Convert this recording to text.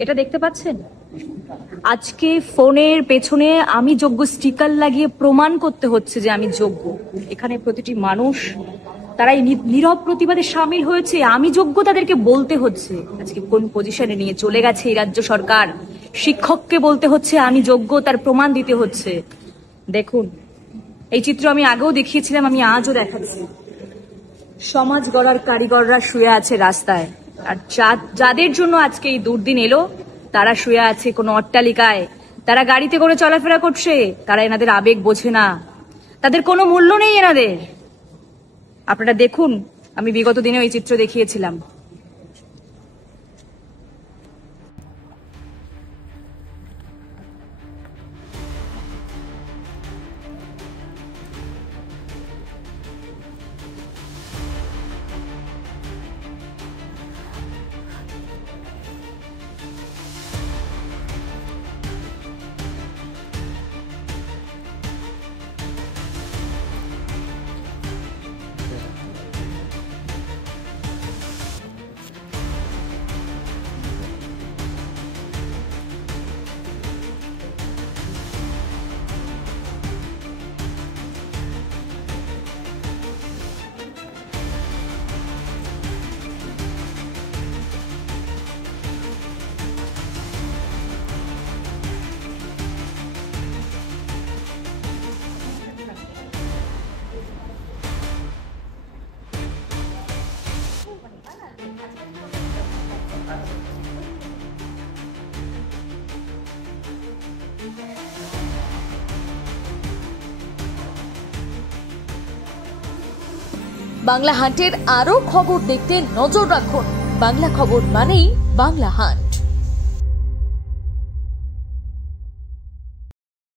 এটা দেখতে পাচ্ছেন? আজকে ফোনের পেছনে আমি যোগ্য স্টিকার লাগিয়ে প্রমাণ করতে হচ্ছে যে আমি যোগ্য। এখানে প্রতিটি মানুষ তারাই নীরব প্রতিবাদে সামিল হয়েছে, আমি যোগ্য তাদেরকে বলতে হচ্ছে। আজকে কোন পজিশনে নিয়ে চলে গেছে এই রাজ্য সরকার, শিক্ষককে বলতে হচ্ছে আমি যোগ্য, তার প্রমাণ দিতে হচ্ছে। দেখুন, এই চিত্র আমি আগেও দেখিয়েছিলাম, আমি আজও দেখাচ্ছি। সমাজ গড়ার কারিগররা শুয়ে আছে রাস্তায়, আর যাদের জন্য আজকে এই দুর্দিন এলো তারা শুয়ে আছে কোনো অট্টালিকায়, তারা গাড়িতে করে চলাফেরা করছে, তারা এনাদের আবেগ বোঝে না, তাদের কোনো মূল্য নেই এনাদের। আপনারা দেখুন, আমি বিগত দিনে ওই চিত্র দেখিয়েছিলাম। বাংলা হান্টের আরও খবর দেখতে নজর রাখুন। বাংলা খবর মানেই বাংলা হান্ট।